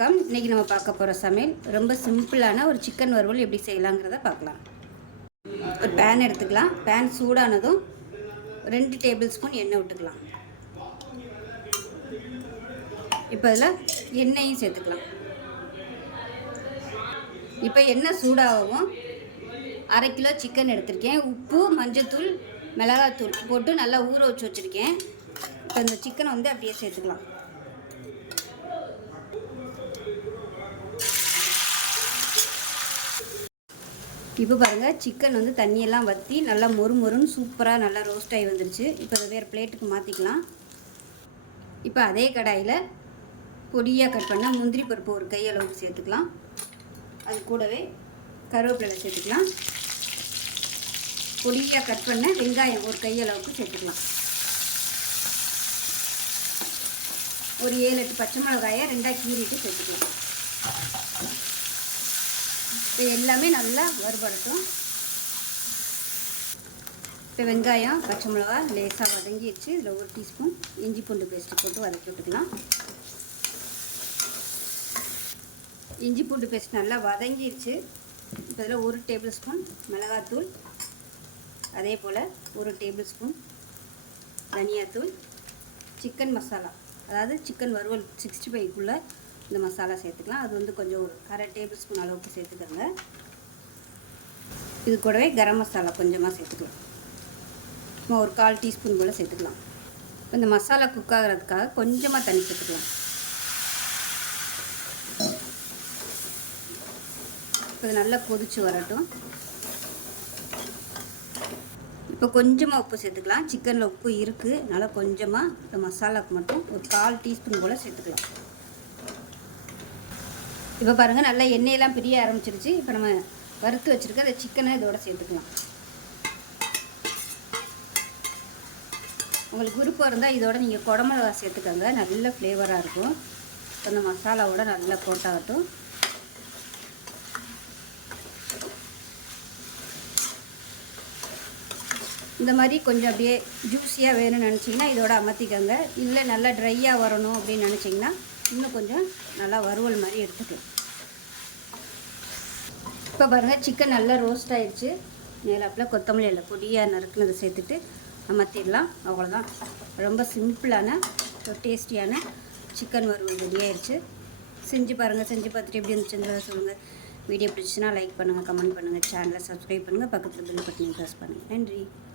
வணக்கம். இன்றைக்கி நம்ம பார்க்க போகிற சமையல் ரொம்ப சிம்பிளான ஒரு சிக்கன் வறுவல் எப்படி செய்யலாங்கிறத பார்க்கலாம். ஒரு பேன் எடுத்துக்கலாம். பேன் சூடானதும் 2 டேபிள் ஸ்பூன் எண்ணெய் விட்டுக்கலாம். இப்போ அதில் எண்ணெயும் சேர்த்துக்கலாம். இப்போ எண்ணெய் சூடாகவும் 1/2 கிலோ சிக்கன் எடுத்திருக்கேன். உப்பு, மஞ்சத்தூள், மிளகாத்தூள் போட்டு நல்லா ஊற வச்சு வச்சுருக்கேன். இப்போ இந்த சிக்கனை அப்படியே சேர்த்துக்கலாம். இப்போ பாருங்கள், சிக்கன் தண்ணியெல்லாம் வற்றி நல்லா மொறுன்னு சூப்பராக நல்லா ரோஸ்ட் ஆகி வந்துருச்சு. இப்போ அதை வேறு பிளேட்டுக்கு மாற்றிக்கலாம். இப்போ அதே கடாயில் பொடியாக கட் பண்ண முந்திரி பருப்பு ஒரு கை அளவுக்கு சேர்த்துக்கலாம். அது கூடவே கருவேப்பிலை சேர்த்துக்கலாம். பொடியாக கட் பண்ண வெங்காயம் ஒரு கை அளவுக்கு சேர்த்துக்கலாம். ஒரு 7-8 பச்சை மிளகாயை 2ஆக கீறிட்டு சேர்த்துக்கலாம். இப்போ எல்லாமே நல்லா வறுபடட்டும். இப்போ வெங்காயம், பச்சை மிளகா லேசாக வதங்கிடுச்சு. இதில் 1 டீஸ்பூன் இஞ்சி பூண்டு பேஸ்ட்டு போட்டு வதக்கி விட்டுக்கலாம். இஞ்சி பூண்டு பேஸ்ட் நல்லா வதங்கிடுச்சு. இப்போ இதில் 1 டேபிள் ஸ்பூன் மிளகாத்தூள், அதே போல் 1 டேபிள் ஸ்பூன் தனியாத்தூள், சிக்கன் மசாலா, அதாவது சிக்கன் வறுவல் 65க்குள்ளே இந்த மசாலா சேர்த்துக்கலாம். அது கொஞ்சம் ஒரு 1/2 டேபிள் ஸ்பூன் அளவுக்கு சேர்த்துக்கோங்க. இது கூடவே கரம் மசாலா கொஞ்சமாக சேர்த்துக்கலாம். சும்மா ஒரு 1/4 டீஸ்பூன் போல் சேர்த்துக்கலாம். இப்போ இந்த மசாலா குக் ஆகிறதுக்காக கொஞ்சமாக தண்ணி சேர்த்துக்கலாம். இப்போ இது நல்லா கொதிச்சு வரட்டும். இப்போ கொஞ்சமாக உப்பு சேர்த்துக்கலாம். சிக்கனில் உப்பு இருக்குது, அதனால் கொஞ்சமாக இந்த மசாலாவுக்கு மட்டும் ஒரு 1/4 டீஸ்பூன் போல் சேர்த்துக்கலாம். இப்போ பாருங்கள், நல்லா எண்ணெயெல்லாம் பிரிய ஆரம்பிச்சிருச்சு. இப்போ நம்ம வறுத்து வச்சுருக்க அந்த சிக்கனை இதோட சேர்த்துக்கலாம். உங்களுக்கு விருப்பம் இருந்தால் இதோட நீங்கள் குடமிளகா சேர்த்துக்கோங்க, நல்ல ஃப்ளேவராக இருக்கும். அந்த மசாலாவோட நல்லா போட்டாகட்டும். இந்த மாதிரி கொஞ்சம் அப்படியே ஜூஸியாக வேணும்னு நினச்சிங்கன்னா இதோட அமர்த்திக்கோங்க. இல்லை நல்லா ட்ரையாக வரணும் அப்படின்னு நினச்சிங்கன்னா இன்னும் கொஞ்சம் நல்லா வறுவல் மாதிரி எடுத்துக்கலாம். இப்போ பாருங்கள், சிக்கன் நல்லா ரோஸ்ட் ஆகிடுச்சு. மேலாப்பில் கொத்தமல்லி இல்லை பொடியாக நறுக்குனதை சேர்த்துட்டு அமர்த்திடலாம். அவ்வளோதான். ரொம்ப சிம்பிளான ஒரு டேஸ்டியான சிக்கன் வறுவல் ரெடி ஆயிடுச்சு. செஞ்சு பாருங்கள். செஞ்சு பார்த்துட்டு எப்படி இருந்துச்சுன்றதை சொல்லுங்கள். வீடியோ பிடிச்சின்னா லைக் பண்ணுங்கள், கமெண்ட் பண்ணுங்கள், சேனலை சப்ஸ்கிரைப் பண்ணுங்கள், பக்கத்தில் பெல் பட்டனை ப்ரெஸ் பண்ணுங்கள். நன்றி.